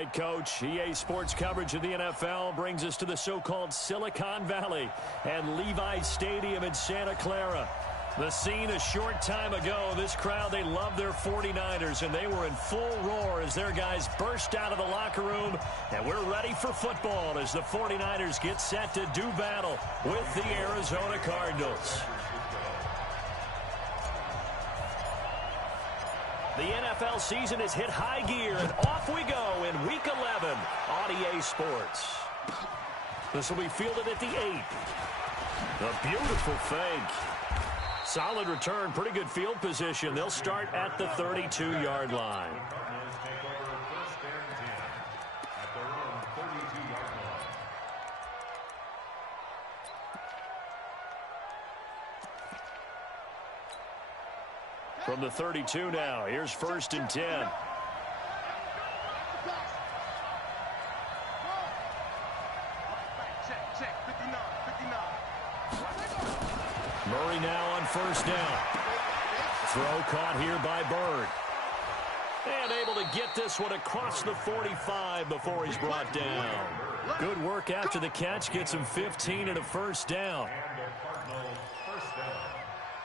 right, Coach. EA Sports coverage of the NFL brings us to the so-called Silicon Valley and Levi's Stadium in Santa Clara. The scene a short time ago, this crowd, they love their 49ers, and they were in full roar as their guys burst out of the locker room. And we're ready for football as the 49ers get set to do battle with the Arizona Cardinals. The NFL season has hit high gear, and off we go in Week 11 on EA Sports. This will be fielded at the 8. A beautiful fake. Solid return, pretty good field position. They'll start at the 32-yard line. From the 32 now, here's 1st and 10. Murray now on 1st down. Throw caught here by Bird. And able to get this one across the 45 before he's brought down. Good work after the catch. Gets him 15 and a 1st down.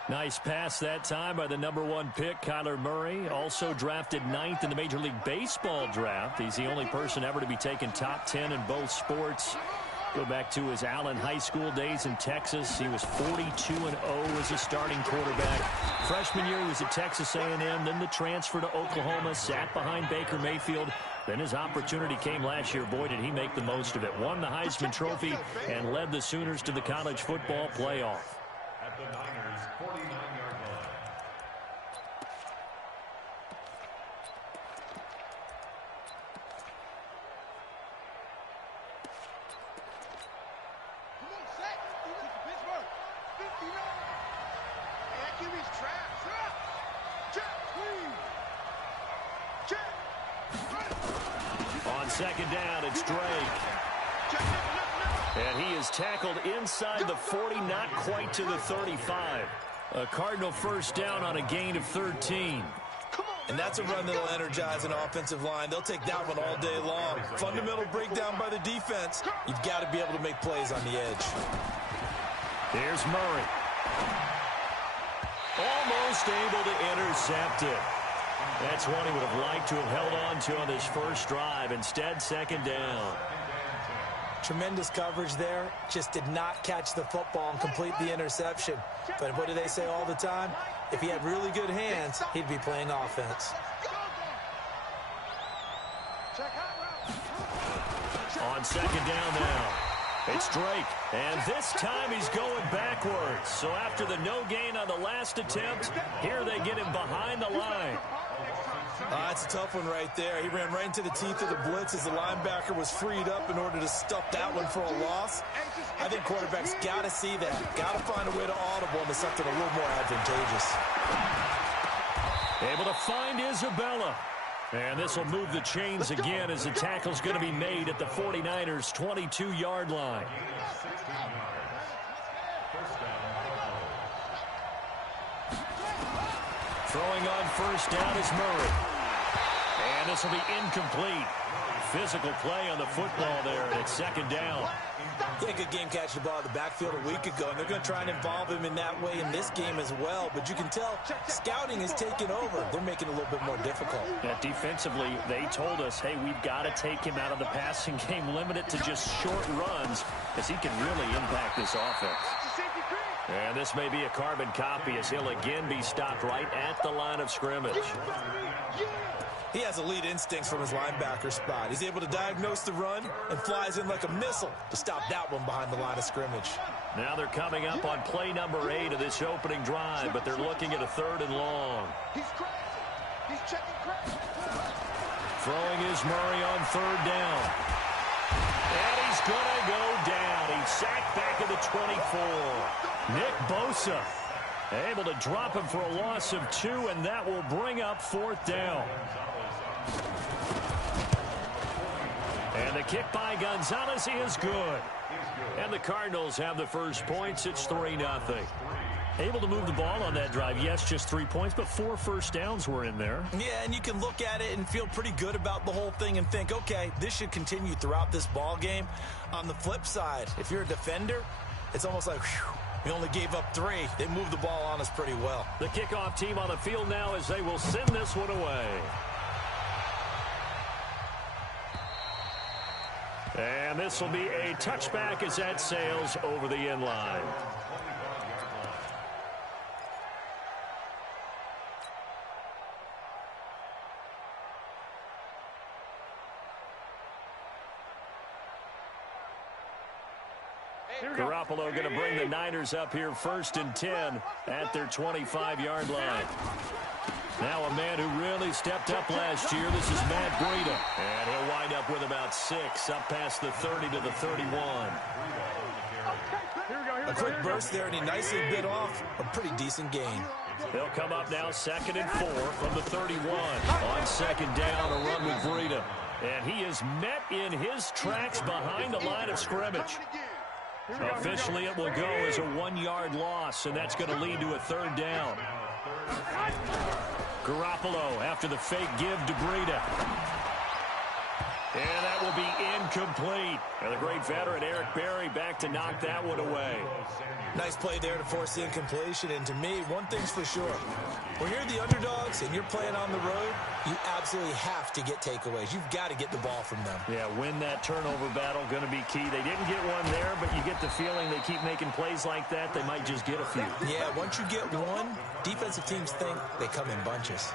Nice pass that time by the #1 pick, Kyler Murray. Also drafted 9th in the Major League Baseball draft. He's the only person ever to be taken top 10 in both sports. Go back to his Allen High School days in Texas. He was 42-0 as a starting quarterback. Freshman year, he was at Texas A&M. Then the transfer to Oklahoma, sat behind Baker Mayfield. Then his opportunity came last year. Boy, did he make the most of it. Won the Heisman Trophy and led the Sooners to the college football playoff. At the Niners' 49-yard line. Come on, set. Pittsburgh. 59. Hey, that QB's trash. Check, please. Check. On 2nd down, it's Drake. And he is tackled inside the 40, not quite to the 35. A Cardinal 1st down on a gain of 13. And that's a run that'll energize an offensive line. They'll take that one all day long. Fundamental breakdown by the defense. You've got to be able to make plays on the edge. Here's Murray. Almost able to intercept it. That's one he would have liked to have held on to on this first drive. Instead, 2nd down. Tremendous coverage there. Just did not catch the football and complete the interception. But what do they say all the time? If he had really good hands, he'd be playing offense. On 2nd down now, it's Drake. And this time he's going backwards. So after the no gain on the last attempt, here they get him behind the line. That's a tough one right there. He ran right into the teeth of the blitz as the linebacker was freed up in order to stuff that one for a loss. I think quarterbacks got to see that. Got to find a way to audible into something a little more advantageous. Able to find Isabella. And this will move the chains again as the tackle's going to be made at the 49ers' 22-yard line. Throwing on 1st down is Murray. And this will be incomplete. Physical play on the football there, and it's 2nd down. He had a good game catching the ball in the backfield a week ago, and they're going to try and involve him in that way in this game as well. But you can tell scouting is taking over. They're making it a little bit more difficult. Yeah, defensively, they told us, hey, we've got to take him out of the passing game, limit it to just short runs, as he can really impact this offense. And this may be a carbon copy as he'll again be stopped right at the line of scrimmage. He has elite instincts from his linebacker spot. He's able to diagnose the run and flies in like a missile to stop that one behind the line of scrimmage. Now they're coming up on play number 8 of this opening drive, but they're looking at a 3rd and long. Throwing is Murray on 3rd down. And he's going to go down. He's sacked back at the 24. Nick Bosa able to him him for a loss of 2, and that will bring up 4th down. And the kick by Gonzalez is good. And the Cardinals have the first points. It's 3-0. Able to move the ball on that drive. Yes, just 3 points, but 4 first downs were in there. Yeah, and you can look at it and feel pretty good about the whole thing and think, okay, this should continue throughout this ball game. On the flip side, if you're a defender, it's almost like, whew, we only gave up 3. They moved the ball on us pretty well. The kickoff team on the field now as they will send this one away. And this will be a touchback as that sails over the end line. Garoppolo going to bring the Niners up here 1st and 10 at their 25-yard line. Now a man who really stepped up last year. This is Matt Breida. And he'll wind up with about 6 up past the 30 to the 31. A quick burst there, and he nicely bit off a pretty decent gain. They'll come up now 2nd and 4 from the 31. On 2nd down, a run with Breida. And he is met in his tracks behind the line of scrimmage. Officially, it will go as a 1-yard loss, and that's going to lead to a 3rd down. Garoppolo after the fake give to Breida. And that will be incomplete. And the great veteran Eric Berry back to knock that one away. Nice play there to force the incompletion. And to me, one thing's for sure. When you're the underdogs and you're playing on the road, you absolutely have to get takeaways. You've got to get the ball from them. Yeah, win that turnover battle, going to be key. They didn't get one there, but you get the feeling they keep making plays like that, they might just get a few. Yeah, once you get one, defensive teams think they come in bunches.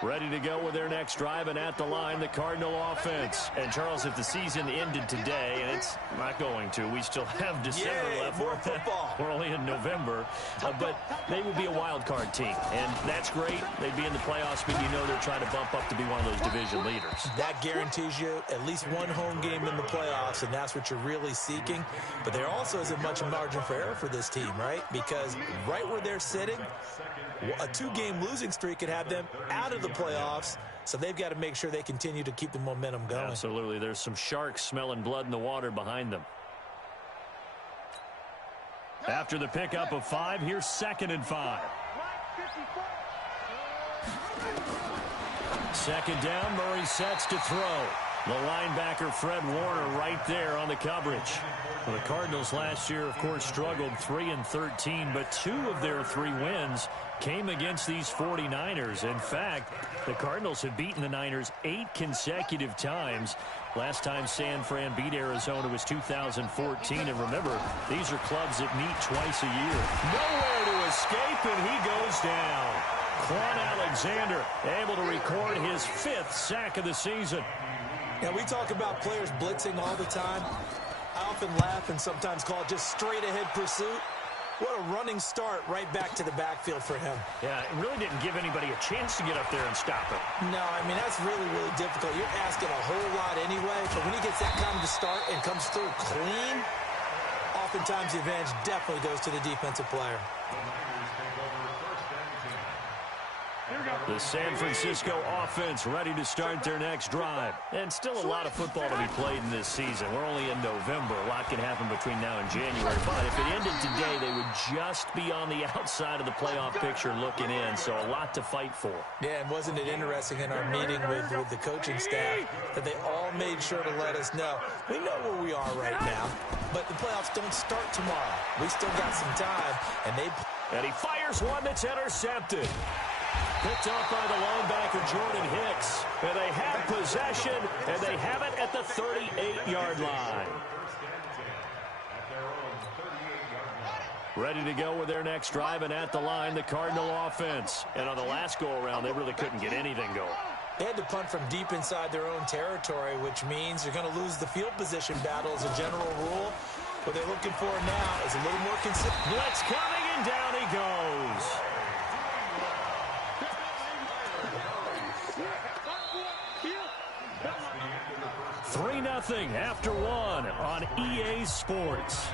Ready to go with their next drive, and at the line, the Cardinal offense. And, Charles, if the season ended today, and it's not going to, we still have December left. More football. We're only in November. But they will be a wild card team, and that's great. They'd be in the playoffs, but you know they're trying to bump up to be one of those division leaders. That guarantees you at least one home game in the playoffs, and that's what you're really seeking. But there also isn't much margin for error for this team, right? Because right where they're sitting, a 2-game losing streak could have them out of the playoffs, so they've got to make sure they continue to keep the momentum going. Absolutely. There's some sharks smelling blood in the water behind them. After the pickup of 5, here's 2nd and 5. 2nd down, Murray sets to throw. The linebacker Fred Warner right there on the coverage. Well, the Cardinals last year, of course, struggled 3-13, but 2 of their 3 wins came against these 49ers. In fact, the Cardinals have beaten the Niners 8 consecutive times. Last time San Fran beat Arizona was 2014. And remember, these are clubs that meet twice a year. Nowhere to escape, and he goes down. Quan Alexander able to record his 5th sack of the season. Now, we talk about players blitzing all the time. I often laugh and sometimes call it just straight-ahead pursuit. What a running start right back to the backfield for him. Yeah, it really didn't give anybody a chance to get up there and stop it. No, I mean, that's really, really difficult. You're asking a whole lot anyway, but when he gets that kind of a start and comes through clean, oftentimes the advantage definitely goes to the defensive player. The San Francisco offense ready to start their next drive. And still a lot of football to be played in this season. We're only in November. A lot can happen between now and January. But if it ended today, they would just be on the outside of the playoff picture looking in. So a lot to fight for. Yeah, and wasn't it interesting in our meeting with the coaching staff that they all made sure to let us know, we know where we are right now, but the playoffs don't start tomorrow. We still got some time. And he fires one that's intercepted. Picked up by the linebacker, Jordan Hicks. And they have possession, and they have it at the 38-yard line. Ready to go with their next drive, and at the line, the Cardinal offense. And on the last go-around, they really couldn't get anything going. They had to punt from deep inside their own territory, which means they're going to lose the field position battle as a general rule. What they're looking for now is a little more consistent. Blitz coming, and down he goes. 3-0 after 1 on EA Sports.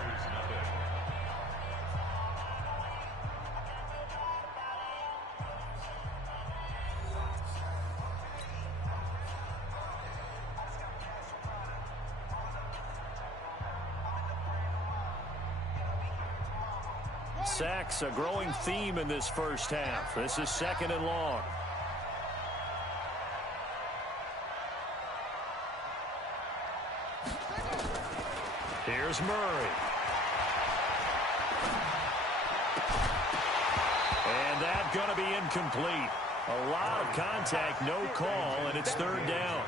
Sacks, a growing theme in this first half. This is 2nd and long. Here's Murray. And that's going to be incomplete. A lot of contact, no call, and it's 3rd down.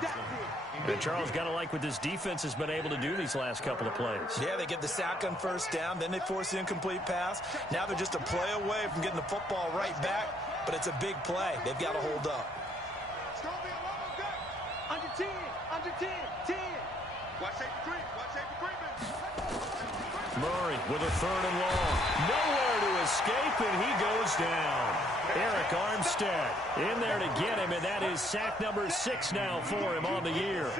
And Charles, got to like what this defense has been able to do these last couple of plays. Yeah, they get the sack on 1st down, then they force the incomplete pass. Now they're just a play away from getting the football right back, but it's a big play. They've got to hold up. It's going to be a level good. Under 10, under 10, 10. Watch safety green, watch safety green. Murray with a 3rd and long. Nowhere to escape, and he goes down. Eric Armstead in there to get him, and that is sack number 6 now for him on the year.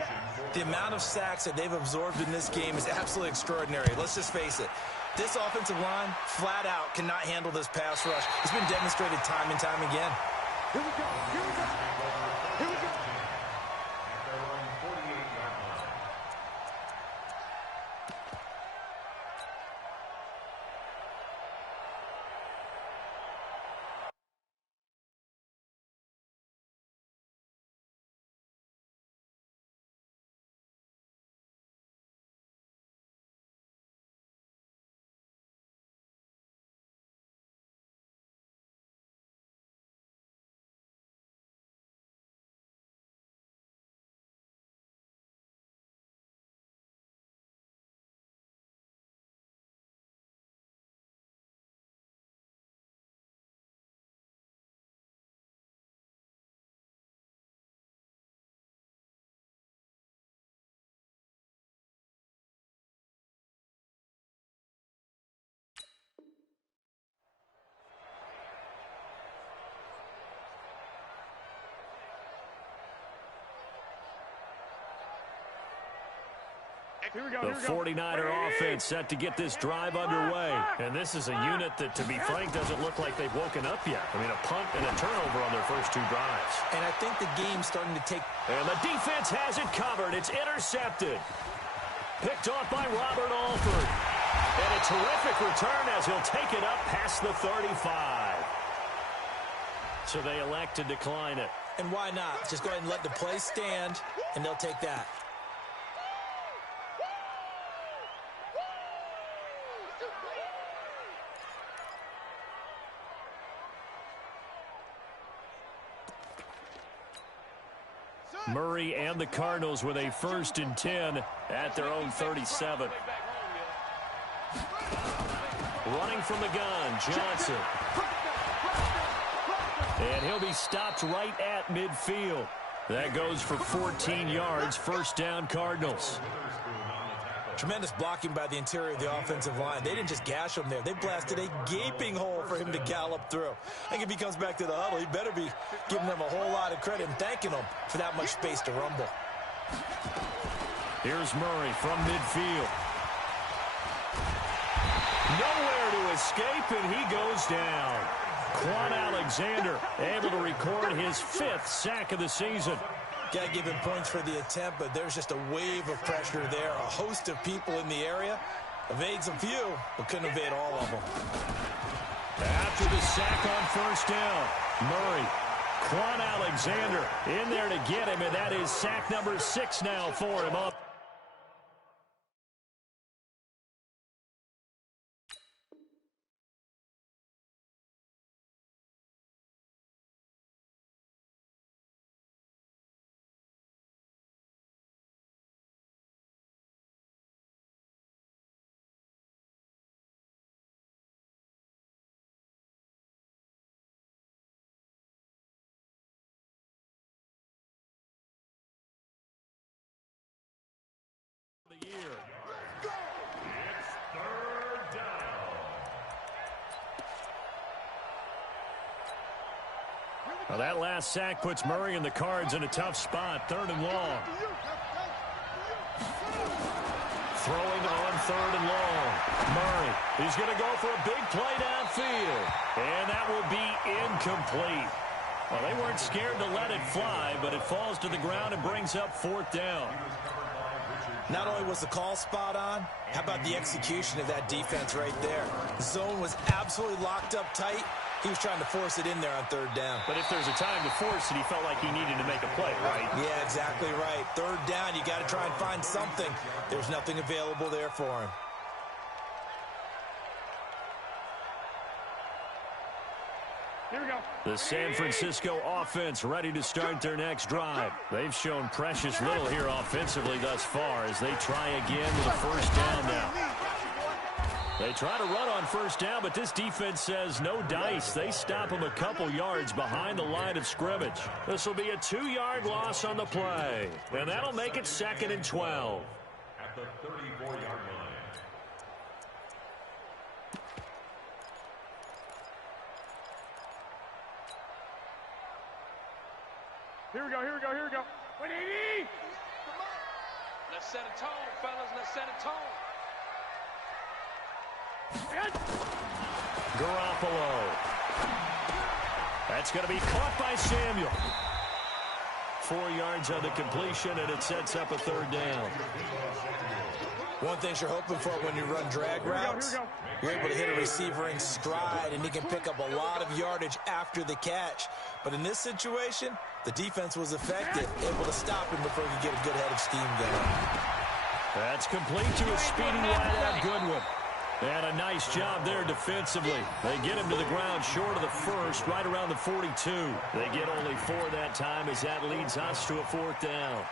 The amount of sacks that they've absorbed in this game is absolutely extraordinary. Let's just face it. This offensive line, flat out, cannot handle this pass rush. It's been demonstrated time and time again. Here we go, here we go, here we go. The 49er offense set to get this drive underway. And this is a unit that, to be frank, doesn't look like they've woken up yet. I mean, a punt and a turnover on their first 2 drives. And I think the game's starting to take... And the defense has it covered. It's intercepted. Picked off by Robert Alford. And a terrific return as he'll take it up past the 35. So they elect to decline it. And why not? Just go ahead and let the play stand, and they'll take that. Murray and the Cardinals with a 1st and 10 at their own 37. Running from the gun, Johnson. And he'll be stopped right at midfield. That goes for 14 yards, 1st down Cardinals. Tremendous blocking by the interior of the offensive line. They didn't just gash him there. They blasted a gaping hole for him to gallop through. I think if he comes back to the huddle, he better be giving them a whole lot of credit and thanking them for that much space to rumble. Here's Murray from midfield. Nowhere to escape, and he goes down. Quan Alexander able to record his 5th sack of the season. Got to give him points for the attempt, but there's just a wave of pressure there. A host of people in the area. Evades a few, but couldn't evade all of them. After the sack on 1st down, Murray, Quan Alexander in there to get him, and that is sack number 6 now for him up. The year. It's 3rd down. Now that last sack puts Murray and the Cards in a tough spot. 3rd and long. Throwing on 3rd and long. Murray, he's going to go for a big play downfield. And that will be incomplete. Well, they weren't scared to let it fly, but it falls to the ground and brings up 4th down. He was covered by Richard Not only was the call spot on, how about the execution of that defense right there? The zone was absolutely locked up tight. He was trying to force it in there on third down. But if there's a time to force it, he felt like he needed to make a play, right? Yeah, exactly right. Third down, you got to try and find something. There's nothing available there for him. Here we go. The San Francisco offense ready to start their next drive. They've shown precious little here offensively thus far as they try again with a first down now. They try to run on first down, but this defense says no dice. They stop them a couple yards behind the line of scrimmage. This will be a 2-yard loss on the play, and that'll make it 2nd and 12. At the 34-yard line. Here we go, here we go, here we go. 180! Let's set a tone, fellas. Let's set a tone. Garoppolo. That's going to be caught by Samuel. 4 yards on the completion, and it sets up a third down. One thing you're hoping for when you run drag routes, you're able to hit a receiver in stride, and he can pick up a lot of yardage after the catch. But in this situation, the defense was effective, able to stop him before he could get a good head of steam going. That's complete to a speedy wideout Goodwin. And a nice job there defensively. They get him to the ground short of the first, right around the 42. They get only 4 that time as that leads us to a 4th down.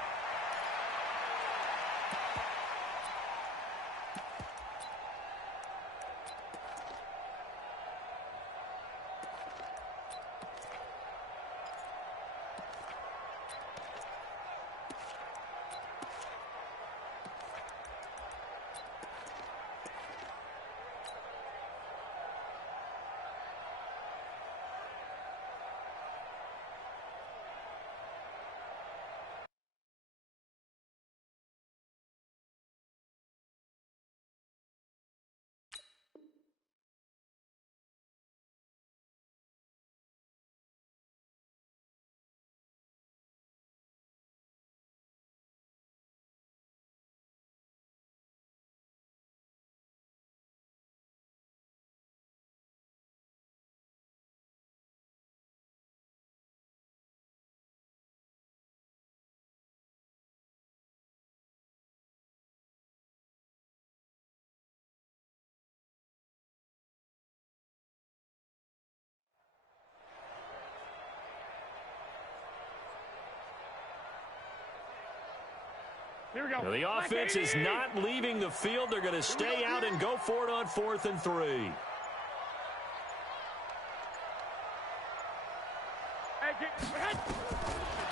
Here we go. Now, the offense is not leaving the field. They're going to stay out and go for it on 4th and 3.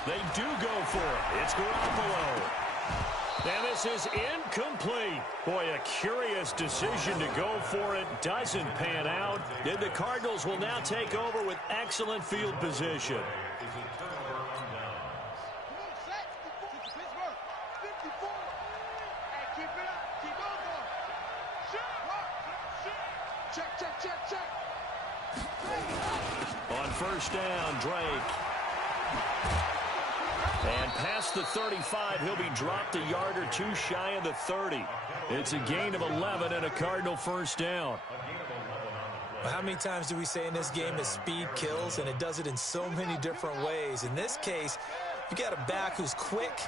They do go for it. It's Garoppolo. And this is incomplete. Boy, a curious decision to go for it. Doesn't pan out. And the Cardinals will now take over with excellent field position. On first down, Drake. And past the 35, he'll be dropped a yard or two shy of the 30. It's a gain of 11 and a Cardinal first down. Well, how many times do we say in this game that speed kills, and it does it in so many different ways? In this case, you got a back who's quick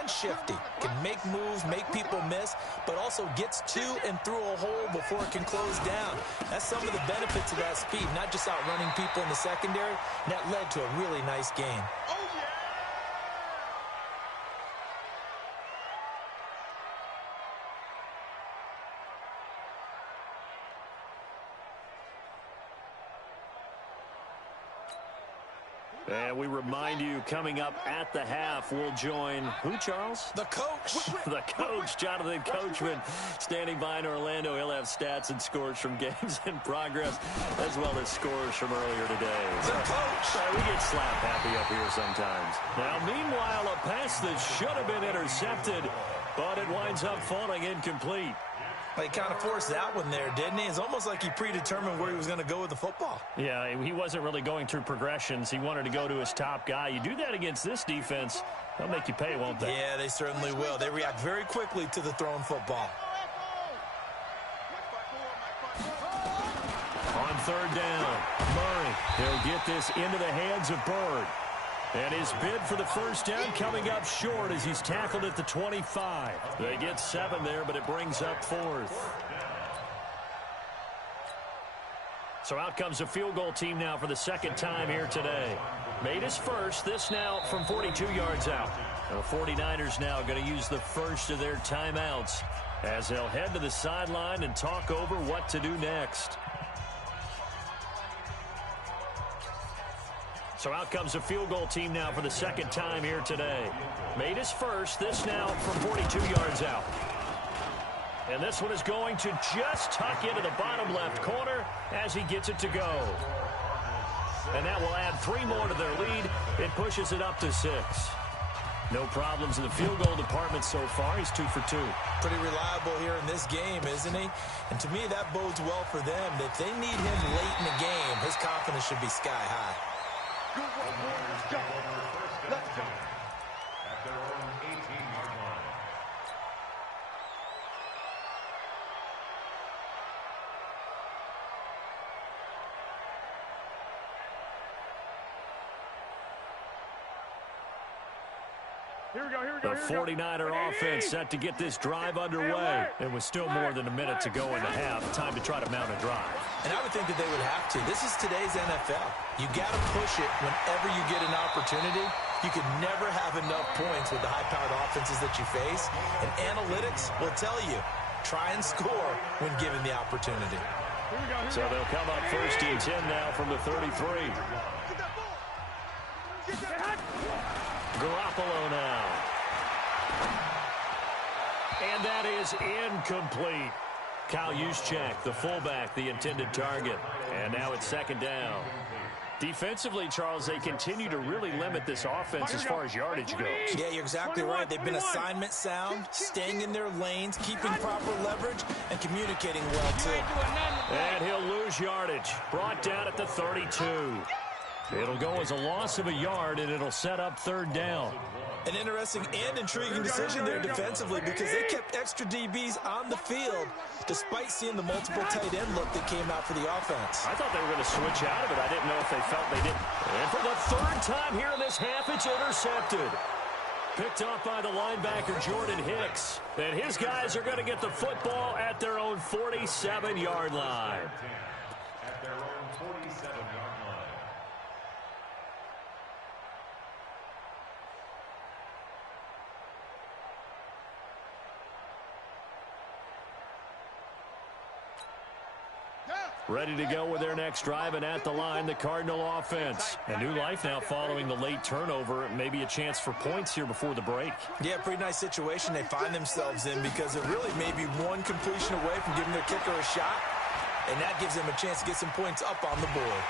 and shifty, can make moves, make people miss, but also gets to and through a hole before it can close down. That's some of the benefits of that speed, not just outrunning people in the secondary. And that led to a really nice game. And we remind you, coming up at the half, we'll join who, Charles? The coach. The coach, Jonathan Coachman, standing by in Orlando. He'll have stats and scores from games in progress, as well as scores from earlier today. The coach. We get slap happy up here sometimes. Now, meanwhile, a pass that should have been intercepted, but it winds up falling incomplete. He kind of forced that one there, didn't he? It's almost like he predetermined where he was going to go with the football. Yeah, he wasn't really going through progressions. He wanted to go to his top guy. You do that against this defense, they'll make you pay, won't they? Yeah, they certainly will. They react very quickly to the thrown football. On third down, Murray. He'll get this into the hands of Bird. And his bid for the first down coming up short as he's tackled at the 25. They get 7 there, but it brings up 4th. So out comes a field goal team now for the second time here today. Made his first, this now from 42 yards out. The 49ers now going to use the first of their timeouts as they'll head to the sideline and talk over what to do next. So out comes a field goal team now for the second time here today. Made his first, this now from 42 yards out. And this one is going to just tuck into the bottom left corner as he gets it to go. And that will add 3 more to their lead. It pushes it up to 6. No problems in the field goal department so far. He's 2 for 2. Pretty reliable here in this game, isn't he? And to me, that bodes well for them. If they need him late in the game, his confidence should be sky high. Good work, Warriors. Go. Let's go. At their own 18-yard line. The 49er offense set to get this drive underway. It was still more than a minute to go in the half. Time to try to mount a drive. And I would think that they would have to. This is today's NFL. You got to push it whenever you get an opportunity. You could never have enough points with the high-powered offenses that you face. And analytics will tell you, try and score when given the opportunity. So they'll come up first and 10 now from the 33. Garoppolo now. And that is incomplete. Kyle Juszczyk, the fullback, the intended target. And now it's second down. Defensively, Charles, they continue to really limit this offense as far as yardage goes. Yeah, you're exactly right. They've been assignment sound, staying in their lanes, keeping proper leverage, and communicating well, too. And he'll lose yardage. Brought down at the 32. It'll go as a loss of a yard, and it'll set up third down. An interesting and intriguing decision there defensively because they kept extra DBs on the field despite seeing the multiple tight end look that came out for the offense. I thought they were going to switch out of it. I didn't know if they felt they didn't. And for the third time here in this half, it's intercepted. Picked off by the linebacker, Jordan Hicks. And his guys are going to get the football at their own 47-yard line. At their own 47-yard line. Ready to go with their next drive, and at the line, the Cardinal offense. A new life now following the late turnover. Maybe a chance for points here before the break. Yeah, pretty nice situation they find themselves in because it really may be one completion away from giving their kicker a shot, and that gives them a chance to get some points up on the board.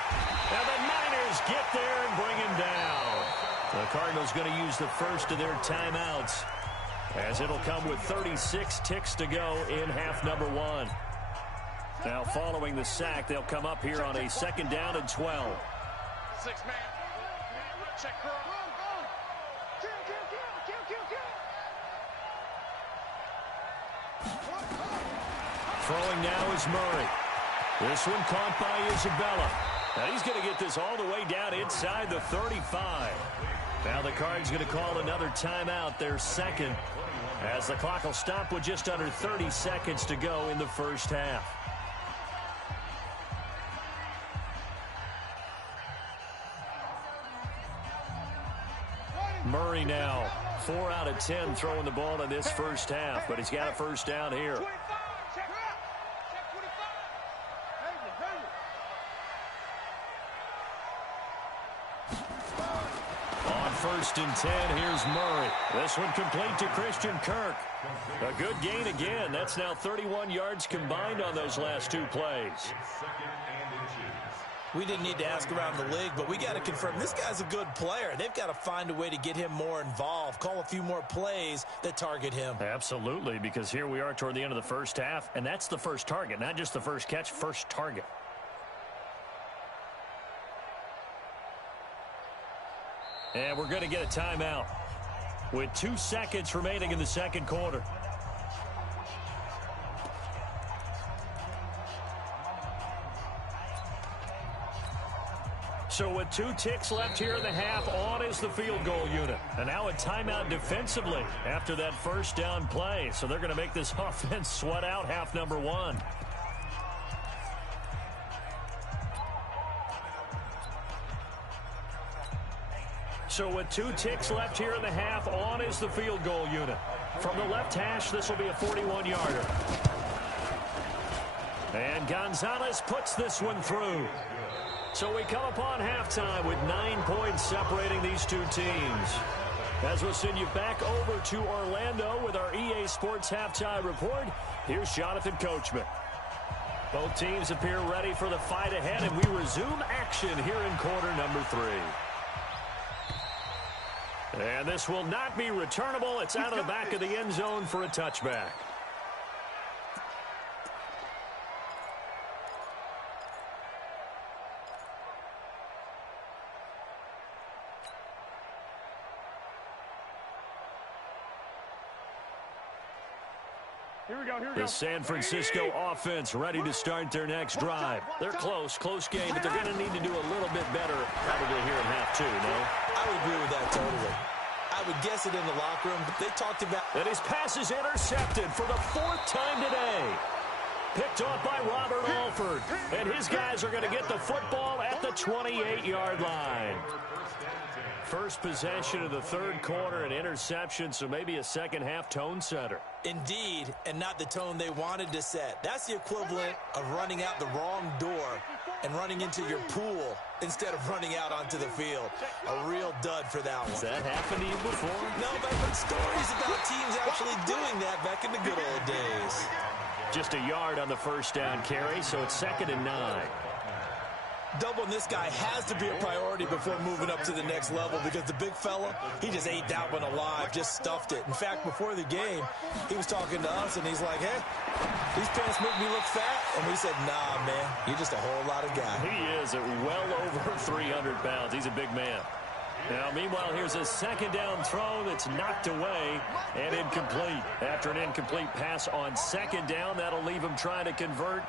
Now the Niners get there and bring him down. The Cardinals going to use the first of their timeouts as it'll come with 36 ticks to go in half number 1. Now, following the sack, they'll come up here on a second down and 12. 6-man. Check curl. Throwing now is Murray. This one caught by Isabella. Now he's going to get this all the way down inside the 35. Now the Cards going to call another timeout, their second, as the clock will stop with just under 30 seconds to go in the first half. Murray now, 4 out of 10 throwing the ball in this first half, but he's got a first down here. On first and 10, here's Murray. This one complete to Christian Kirk. A good gain again. That's now 31 yards combined on those last 2 plays. We didn't need to ask around the league, but we got to confirm this guy's a good player. They've got to find a way to get him more involved, call a few more plays that target him. Absolutely, because here we are toward the end of the first half, and that's the first target, not just the first catch, first target. And we're going to get a timeout with 2 seconds remaining in the second quarter. So with 2 ticks left here in the half, on is the field goal unit. And now a timeout defensively after that first down play. So they're going to make this offense sweat out half number 1. So with 2 ticks left here in the half, on is the field goal unit. From the left hash, this will be a 41-yarder. And Gonzalez puts this one through. So we come upon halftime with 9 points separating these two teams. As we'll send you back over to Orlando with our EA Sports Halftime Report, here's Jonathan Coachman. Both teams appear ready for the fight ahead, and we resume action here in quarter number 3. And this will not be returnable. It's out of the back of the end zone for a touchback. The San Francisco offense ready to start their next drive. They're close game, but they're going to need to do a little bit better probably here in half 2, no? I would agree with that totally. I would guess it in the locker room, but they talked about... And his pass is intercepted for the 4th time today. Picked off by Robert Alford. And his guys are going to get the football at the 28-yard line. First possession of the third quarter, an interception, so maybe a second-half tone setter. Indeed, and not the tone they wanted to set. That's the equivalent of running out the wrong door and running into your pool instead of running out onto the field. A real dud for that one. Has that happened to you before? No, but I've heard stories about teams actually doing that back in the good old days. Just a yard on the first down carry, so it's 2nd and 9. Doubling this guy has to be a priority before moving up to the next level because the big fella, he just ate that one alive, just stuffed it. In fact, before the game, he was talking to us, and he's like, hey, these pants make me look fat? And we said, nah, man, you're just a whole lot of guy. He is at well over 300 pounds. He's a big man. Now, meanwhile, here's a second down throw that's knocked away and incomplete. After an incomplete pass on second down, that'll leave him trying to convert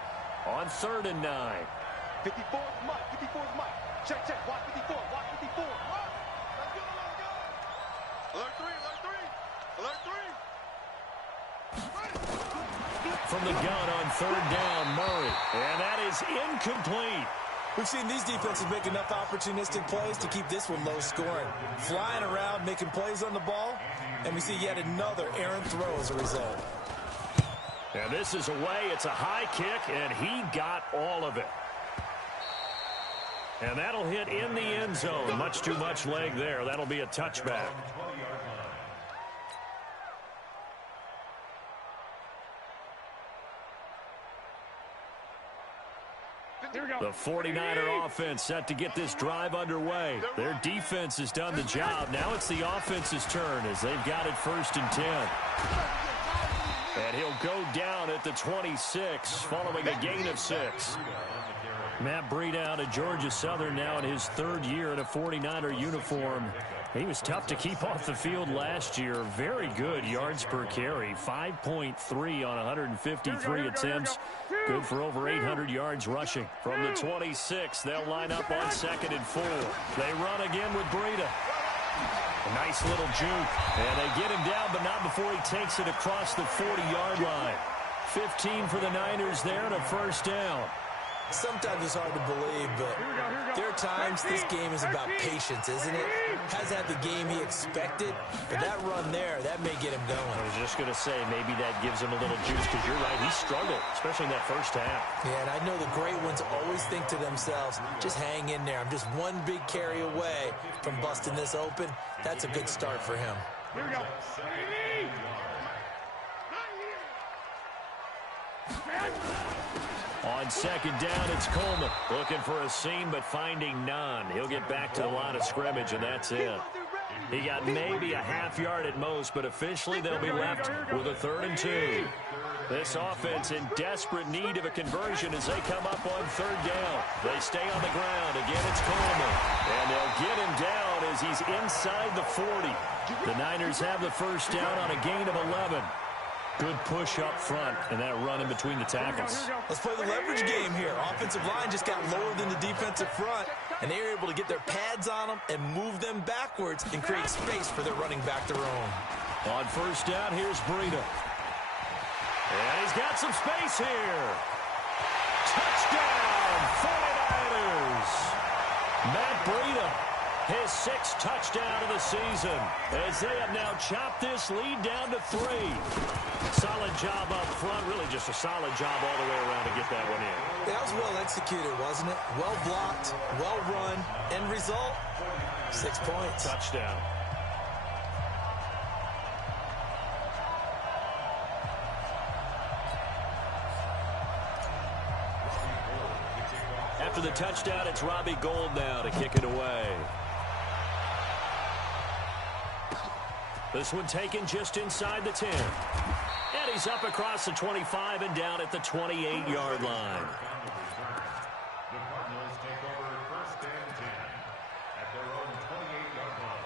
on 3rd and 9. 54 is Mike. 54 is Mike. Check. Watch 54. Watch 54. Let's go. Alert 3. Alert 3. From the gun on 3rd down, Murray. And that is incomplete. We've seen these defenses make enough opportunistic plays to keep this one low scoring. Flying around, making plays on the ball, and we see yet another errant throw as a result. And this is away. It's a high kick, and he got all of it. And that'll hit in the end zone. Much too much leg there. That'll be a touchback. The 49er offense set to get this drive underway. Their defense has done the job. Now it's the offense's turn as they've got it 1st and 10. And he'll go down at the 26 following a gain of 6. Matt Breida out of Georgia Southern now in his 3rd year in a 49er uniform. He was tough to keep off the field last year. Very good yards per carry. 5.3 on 153 attempts. Good for over 800 yards rushing. From the 26, they'll line up on 2nd and 4. They run again with Breida. A nice little juke. And they get him down, but not before he takes it across the 40-yard line. 15 for the Niners there and a 1st down. Sometimes it's hard to believe, but there are times this game is about patience, isn't it? Hasn't had the game he expected, but that run there, that may get him going. I was just going to say, maybe that gives him a little juice, because you're right, he struggled, especially in that first half. Yeah, and I know the great ones always think to themselves, just hang in there. I'm just one big carry away from busting this open. That's a good start for him. Here we go. On second down, it's Coleman. Looking for a seam, but finding none. He'll get back to the line of scrimmage, and that's it. He got maybe a half yard at most, but officially they'll be left with a 3rd and 2. This offense in desperate need of a conversion as they come up on 3rd down. They stay on the ground. Again, it's Coleman. And they'll get him down as he's inside the 40. The Niners have the first down on a gain of 11. Good push up front and that run in between the tackles. Let's play the leverage game here. Offensive line just got lower than the defensive front, and they were able to get their pads on them and move them backwards and create space for their running back to roam. On first down, here's Breida. And he's got some space here. Touchdown, 49ers. Matt Breida, his 6th touchdown of the season, as they have now chopped this lead down to 3. Solid job up front, really just a solid job all the way around to get that one in. That was well executed, wasn't it? Well blocked, well run, end result, 6 points. Touchdown. After the touchdown, it's Robbie Gould now to kick it away. This one taken just inside the 10. And he's up across the 25 and down at the 28-yard line. The Cardinals take over 1st and 10 at their own 28-yard line.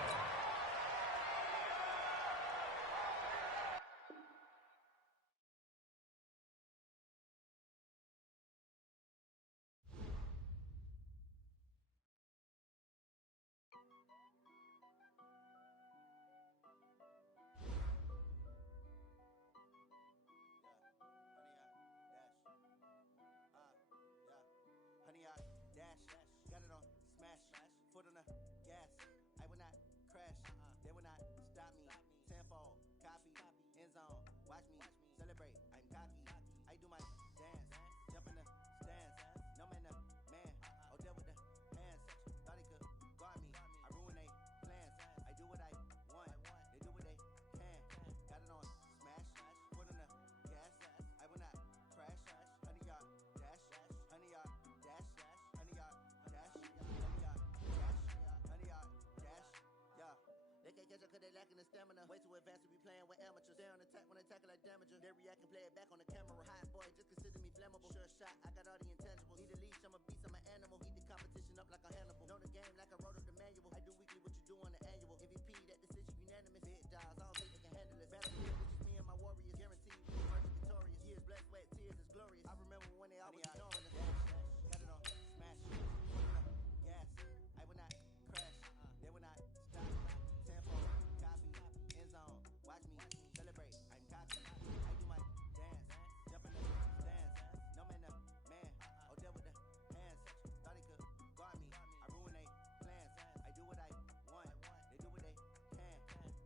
Way too advanced to be playing with amateurs. They on attack when they tackle like damager. They react and play it back on the camera. Hot boy, just consider me flammable. Sure shot, I got all the intangibles. Need a leash, I'm a beast, I'm an animal. Heat the competition up like a Hannibal. Know the game like I wrote up the manual. I do weekly what you do on the annual. MVP, that decision unanimous. Big dials, I don't think they can handle it. Battlefield, it's just me and my warriors. Guaranteed, we emerge victorious. Years, blood, sweat, tears, it's glorious. I remember when they always ignoring us. Got it on, smash, gas. I will not crash. They will not stop. Tenfold, copy, end zone. Watch me celebrate. I'm cocky. I do my dance. Jump in the stands. No man up, man. Oh, deal with the hands. Thought he could guard me. I ruin they plans. I do what I want. They do what they can.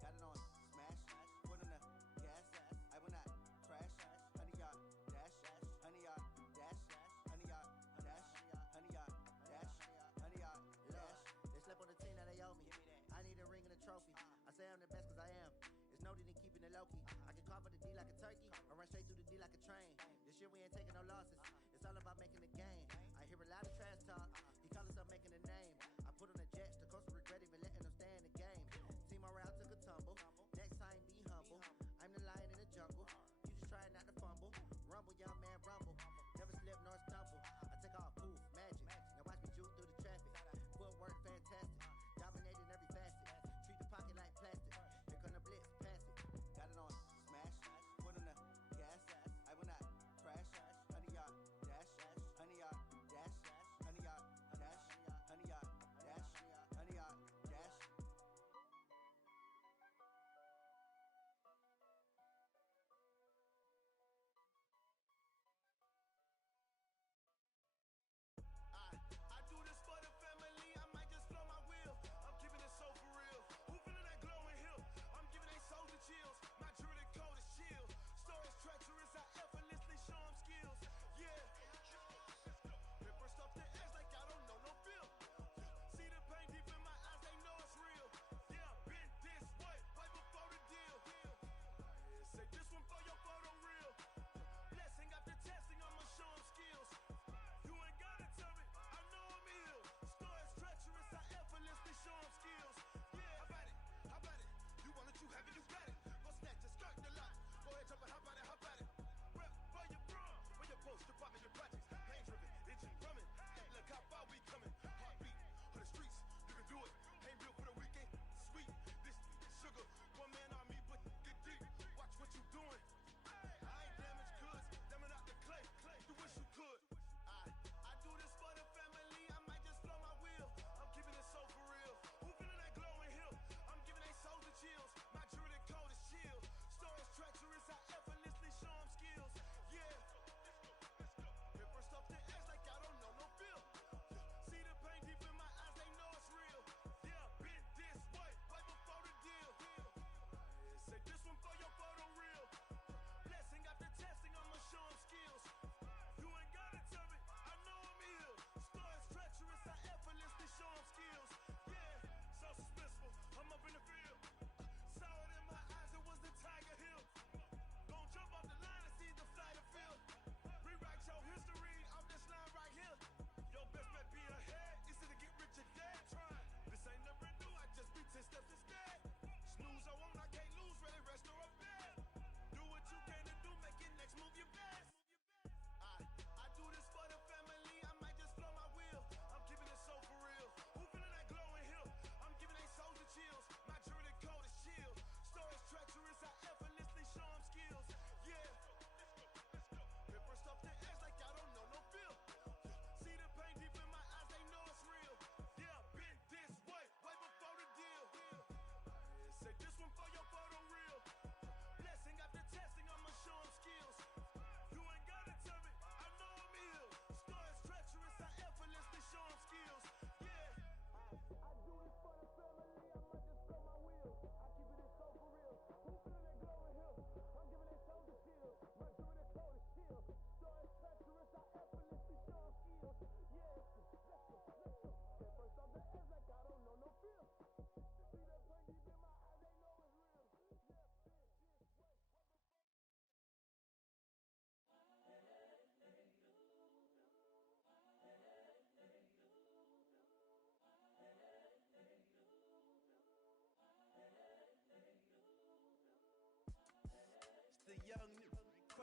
Got it on smash. Put on the gas. I will not crash. 100-yard dash. 100-yard dash. 100-yard dash. 100-yard dash. 100-yard dash. They slept on the team that they owe me. I need a ring and a trophy. I say I'm the best cause I am. It's no need in keeping it low-key. I can carve for the D like a turkey, or run straight through the D like a train. This year we ain't taking no losses. It's all about making the game. I hear a lot of trash talk. He call himself making a name. I put on the jets. The coach regret even letting them stay in the game. Team morale took a tumble. Next time be humble. I'm the lion in the jungle. You just try not to fumble. Rumble, young man, rumble. Never slip nor stumble. I take off poof, magic. Now watch me juke through the traffic. Footwork fantastic. Dominating every facet. Treat the pocket like plastic. Here come the blitz, pass it. Got it on smash. Put on the gas. I will not crash. 100-yard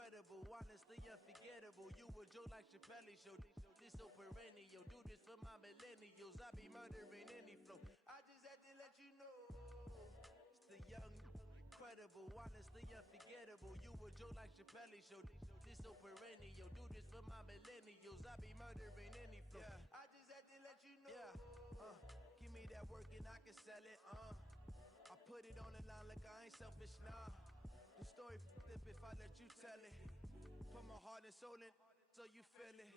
incredible, honestly unforgettable. You a joke like Chappelle Show. This so perennial. Do this for my millennials. I be murdering any flow. I just had to let you know. It's the young, incredible, honestly unforgettable. You a joke like Chappelle Show. This so perennial. Do this for my millennials. I be murdering any flow. Yeah. I just had to let you know. Yeah. Give me that work and I can sell it. I put it on the line like I ain't selfish, nah. The story flip if I let you tell it. Put my heart and soul in so you feel it.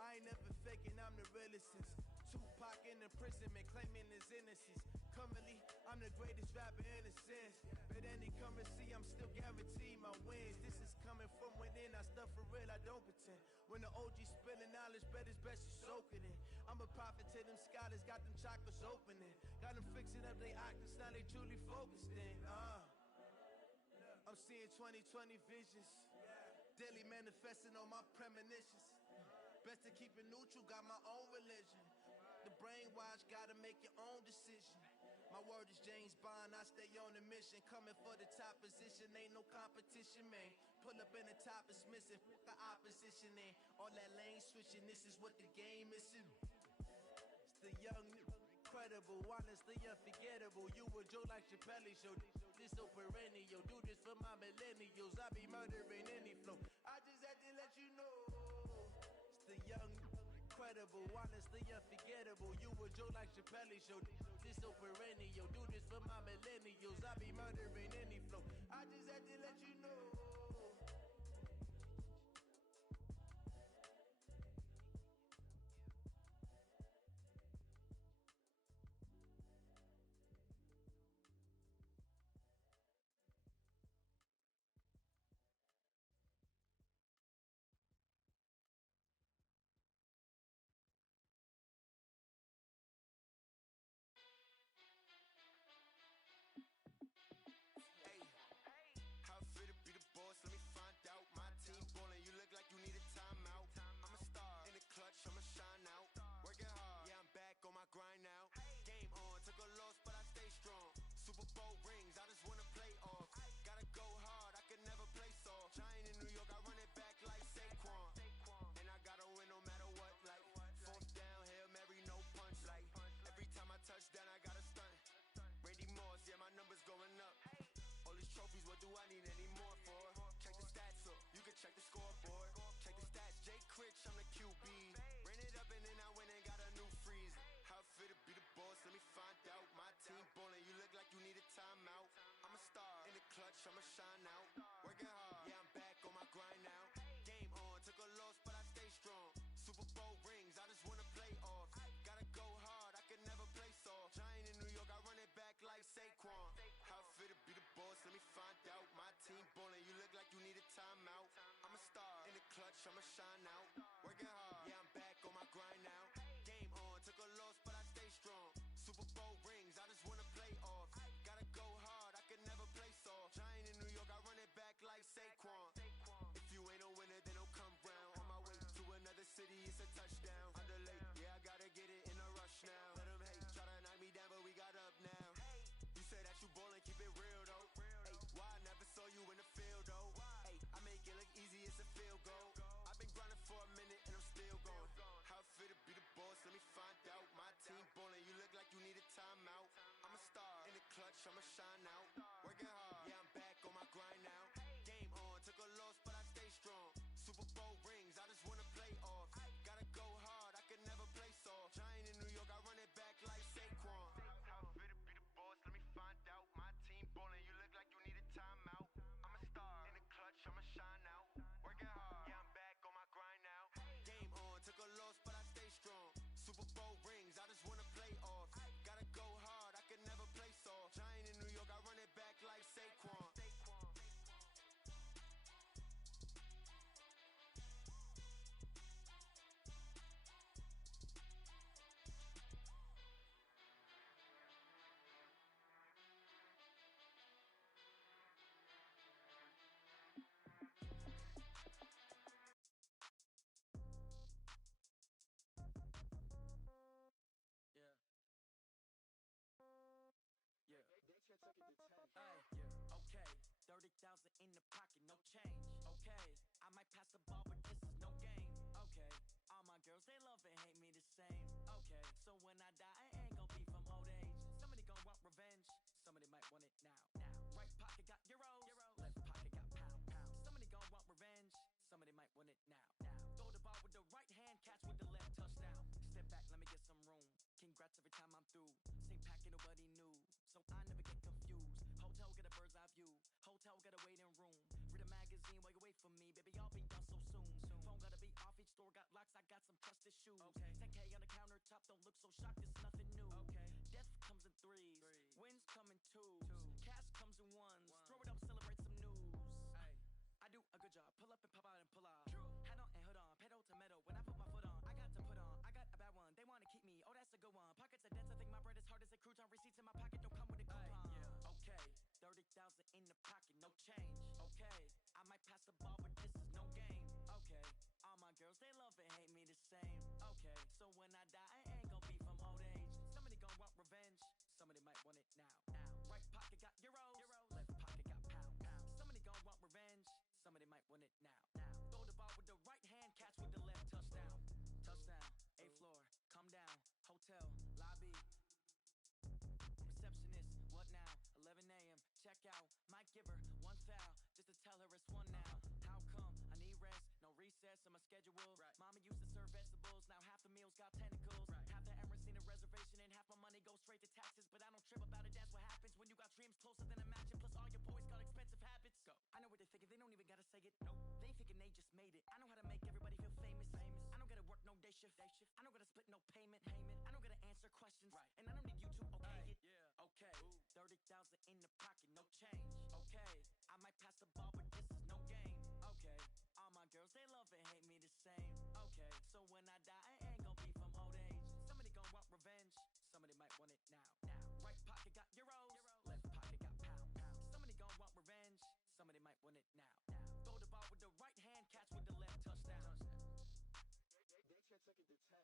I ain't never faking, I'm the realest since Tupac in imprisonment, claiming his innocence. Currently, I'm the greatest rapper in a sense. But any currency, I'm still guaranteed my wins. This is coming from within, I stuff for real, I don't pretend. When the OG spilling knowledge, bet it's best you soak it in. I'm a prophet to them scholars, got them chakras opening. Got them fixing up they octaves, now they truly focused in. I'm seeing 2020 visions. Daily manifesting on my premonitions. Best to keep it neutral, got my own religion. The brainwash, gotta make your own decision. My word is James Bond, I stay on a mission. Coming for the top position, ain't no competition, man. Pull up in the top is missing, the opposition in. All that lane switching, this is what the game missing. It's the young, incredible, honestly unforgettable. You a joke like Chappelle Show. This so perennial. Do this for my millennials. I be murdering any flow. I just had to let you know. It's the young, incredible, honestly unforgettable. You a joke like Chappelle Show. This so perennial. Do this for my millennials. I be murdering any flow. I just had to let you know. How fit to be the boss? Let me find out. My team ballin', you look like you need a timeout. I'm a star in the clutch, I'ma shine out. Working hard, yeah, I'm back on my grind now. Game on, took a loss, but I stay strong. Super Bowl rings, I just wanna play off. Gotta go hard, I can never play soft. Giant in New York, I run it back like Saquon. And I gotta win no matter what. Like fourth down, Hail Mary, no punch. Like every time I touch down, I gotta stunt. Randy Moss, yeah, my numbers going up. All these trophies, what do I need any more for? Check the stats up, you can check the scoreboard. Check the stats, Jay Critch, I'm the QB. Ran it up and then I went and got a new freeze. How fit to be the boss, let me find out. My team ballin', you look like you need a timeout. I'm a star in the clutch, I'ma shine out. Working hard, yeah, I'm back on my grind now. Game on, took a loss, but I stay strong. Super Bowl rings, I just wanna play off. Gotta go hard, I can never play soft. Giant in New York, I run it back like Saquon. How fit to be the boss, let me find out. My team ballin', you look like you need a timeout. I'm a star in the clutch, I'ma shine out. Working hard, yeah, I'm back on my grind now. Game on, took a loss, but I stay strong. Super Bowl rings, I just wanna play off. Gotta go hard, I can never play soft. Giant in New York, I run it back like Saquon. If you ain't a winner, then don't come round. On my way to another city, it's a touchdown. Underlay, yeah, I gotta get it in a rush now. Let them hate, try to knock me down, but we got up now. You say that you ballin', keep it real though. Hey, why I never saw you in the field though? Hey, I make it look easy, it's a field goal. I've been grinding for a minute and I'm still going. How fit to be the boss, let me find out. My team ballin', you look like you need a timeout. I'm a star in the clutch, I'ma shine out. Working hard, yeah, I'm back on my grind now. Game on, took a loss, but I stay strong. Super Bowl rings, I just wanna play off. Gotta go hard, I can never play soft. Giant in New York, I run it back like Saquon. How fit to be the boss, let me find out. My team ballin', you look like you need a timeout. I'm a star in the clutch, I'ma shine out. Working hard, yeah, I'm back on my grind now. Game on, took a loss, but I stay strong. Super Bowl rings, I just wanna play off. Gotta go hard, I can never play soft. Giant in New York, I run it back like Saquon. Okay, 30,000 in the pocket, no change. I might pass the ball, but this is no game. Okay, all my girls, they love and hate me the same. Okay, so when I die, I ain't gon' be from old age. Somebody gon' want revenge, somebody might want it now. Right pocket got euros, left pocket got pound. Somebody gon' want revenge, somebody might want it now. Throw the ball with the right hand, catch with the left, touchdown. Step back, let me get some room. Congrats every time I'm through. Same packet, nobody knew, so I never get confused. Hotel get a bird's eye view, hotel get a waiting room. Read a magazine while you wait for me, baby, I'll be done so soon. Phone gotta be off, each store got locks, I got some trusted shoes. 10K on the countertop, don't look so shocked, it's nothing new. Death comes in threes, wins come in twos, cash comes in ones. Throw it up, celebrate some news. I do a good job, pull up and pop out and pull out. Hat on and hood on, pedal to metal. When I put my foot on, I got to put on. I got a bad one, they wanna keep me. Oh, that's a good one. Pockets are dense, I think my bread is hard as a crouton. Receipts in my pocket don't come with a coupon. Okay, 30,000 in the pocket, no change. Okay, I might pass the ball, but this is no game. Okay, all my girls, they love and hate me the same. Okay, so when I die, I ain't gon' be from old age. Somebody gon' want revenge, somebody might want it now. Right pocket got euros, left pocket got pound. Somebody gon' want revenge, somebody might want it now. Throw the ball with the right hand, catch with the left, touchdown. Touchdown, 8th floor, come down, hotel, lobby. Receptionist, what now? 11 a.m., check out. Might give her one foul, just to tell her it's one now. How come? I need rest, no recess on my schedule. Mama used to serve vegetables, now half the meals got tentacles. Half the Emirates need a reservation and half my money goes straight to taxes. But I don't trip about it, that's what happens when you got dreams closer than a mansion. Plus all your boys got expensive habits. Go. I know what they're thinking, they don't even gotta say it. Nope. They ain't thinking they just made it. I know how to make everybody feel famous. I don't gotta work no day shift. I don't gotta split no payment. I don't gotta answer questions. And I don't need you to okay it. Okay, 30,000 in the pocket, no change. Okay, I might pass the ball, but this is no game. Okay, all my girls, they love and hate me the same. Okay, so when I die, I ain't gon' be from old age. Somebody gon' want revenge, somebody might want it now. Right pocket got euros, left pocket got pound. Somebody gon' want revenge, somebody might want it now. Throw the ball with the right hand, catch with the left, touchdown. They can't take it to 10.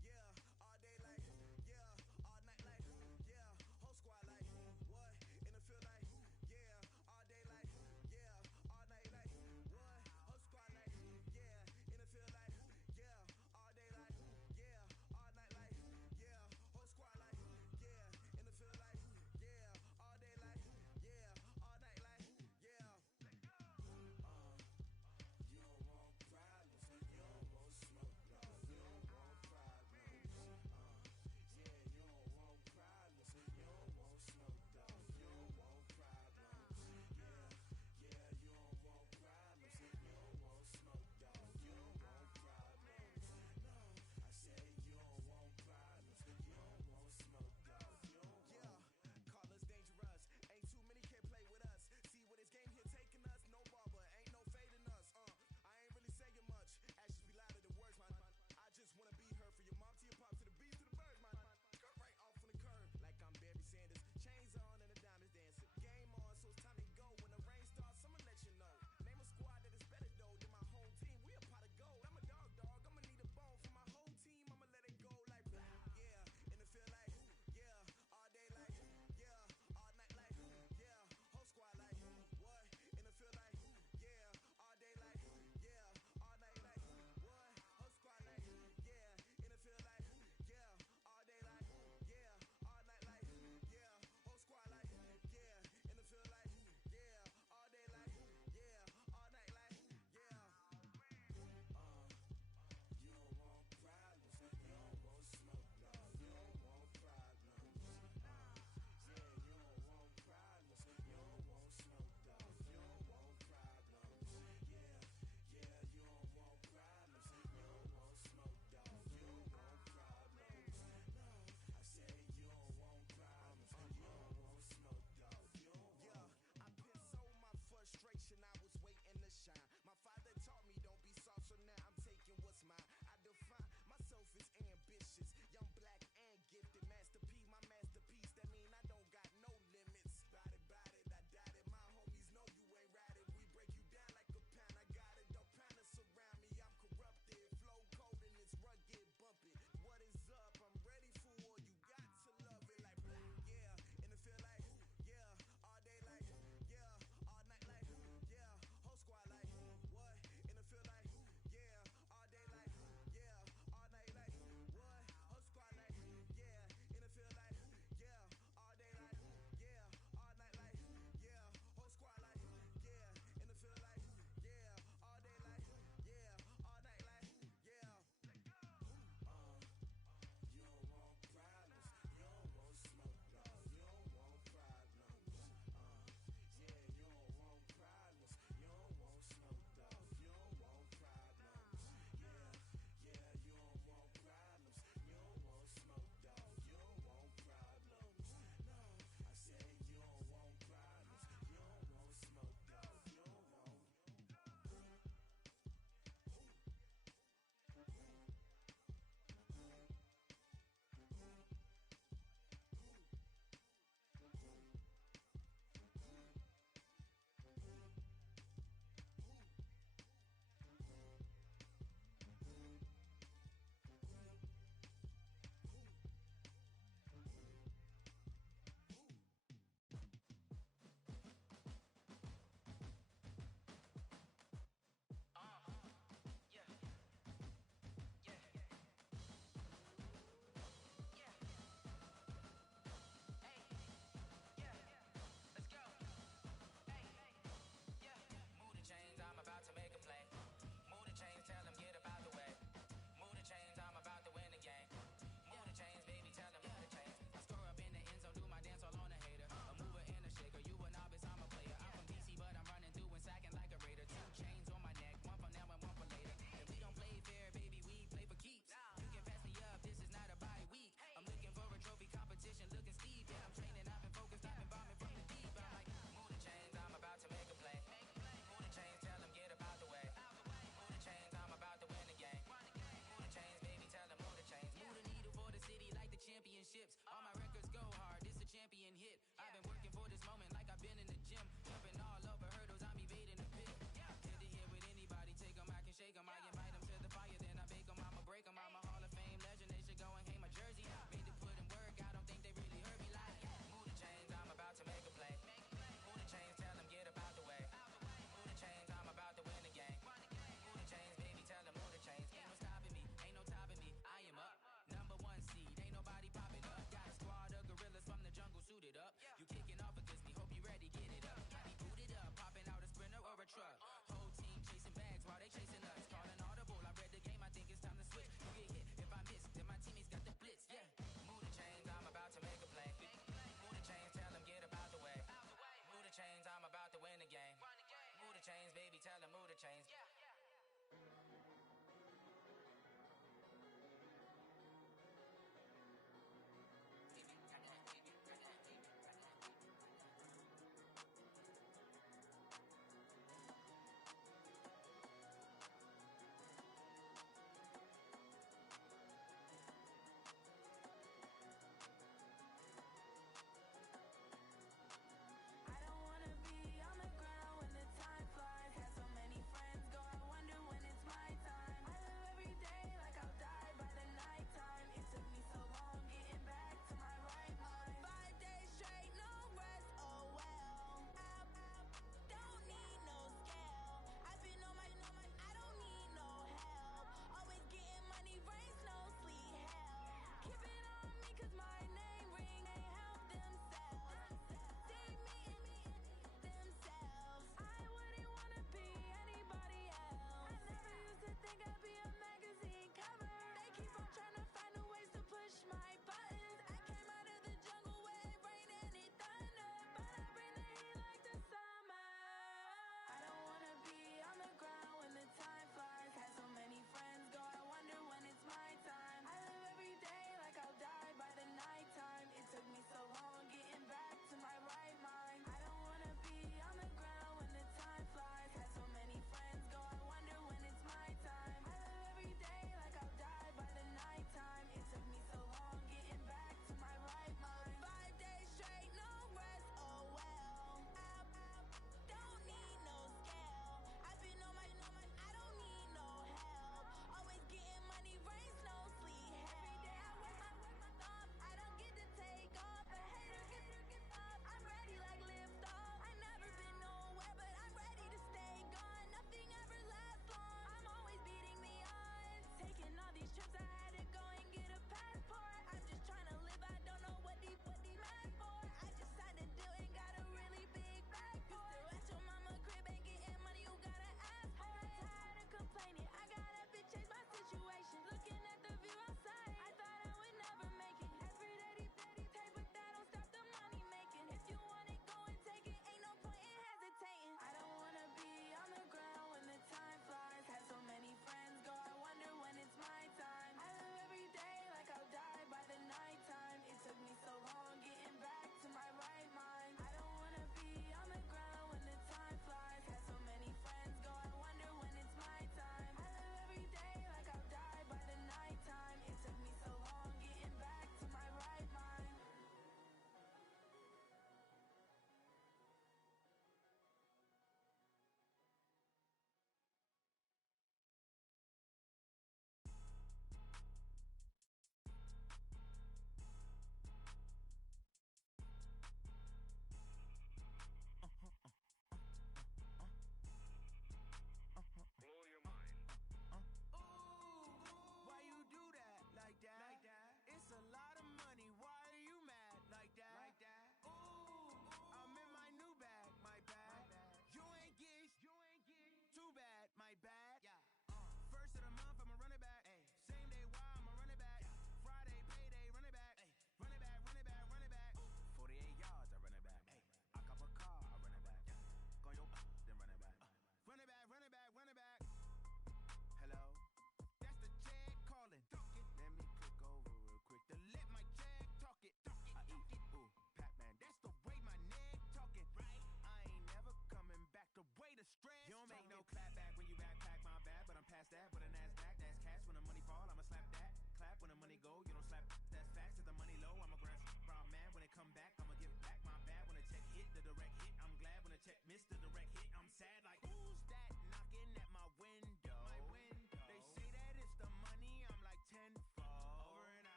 Hey. All day like, yeah, all night like, yeah, whole squad like, what? In the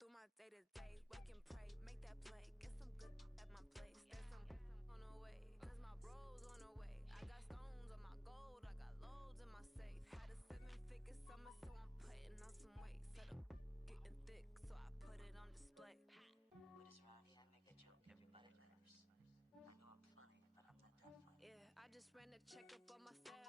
through my day-to-day, wake and pray, make that play, get some good at my place. There's some on the way, cause my bro's on the way. I got stones on my gold, I got loads in my safe. Had a 7-figure summer, so I'm putting on some weight. Set up getting thick, so I put it on display. With this rhyme, I make a joke, everybody laughs. I know I'm funny, but I'm not that funny. Yeah, I just ran a check up on my set.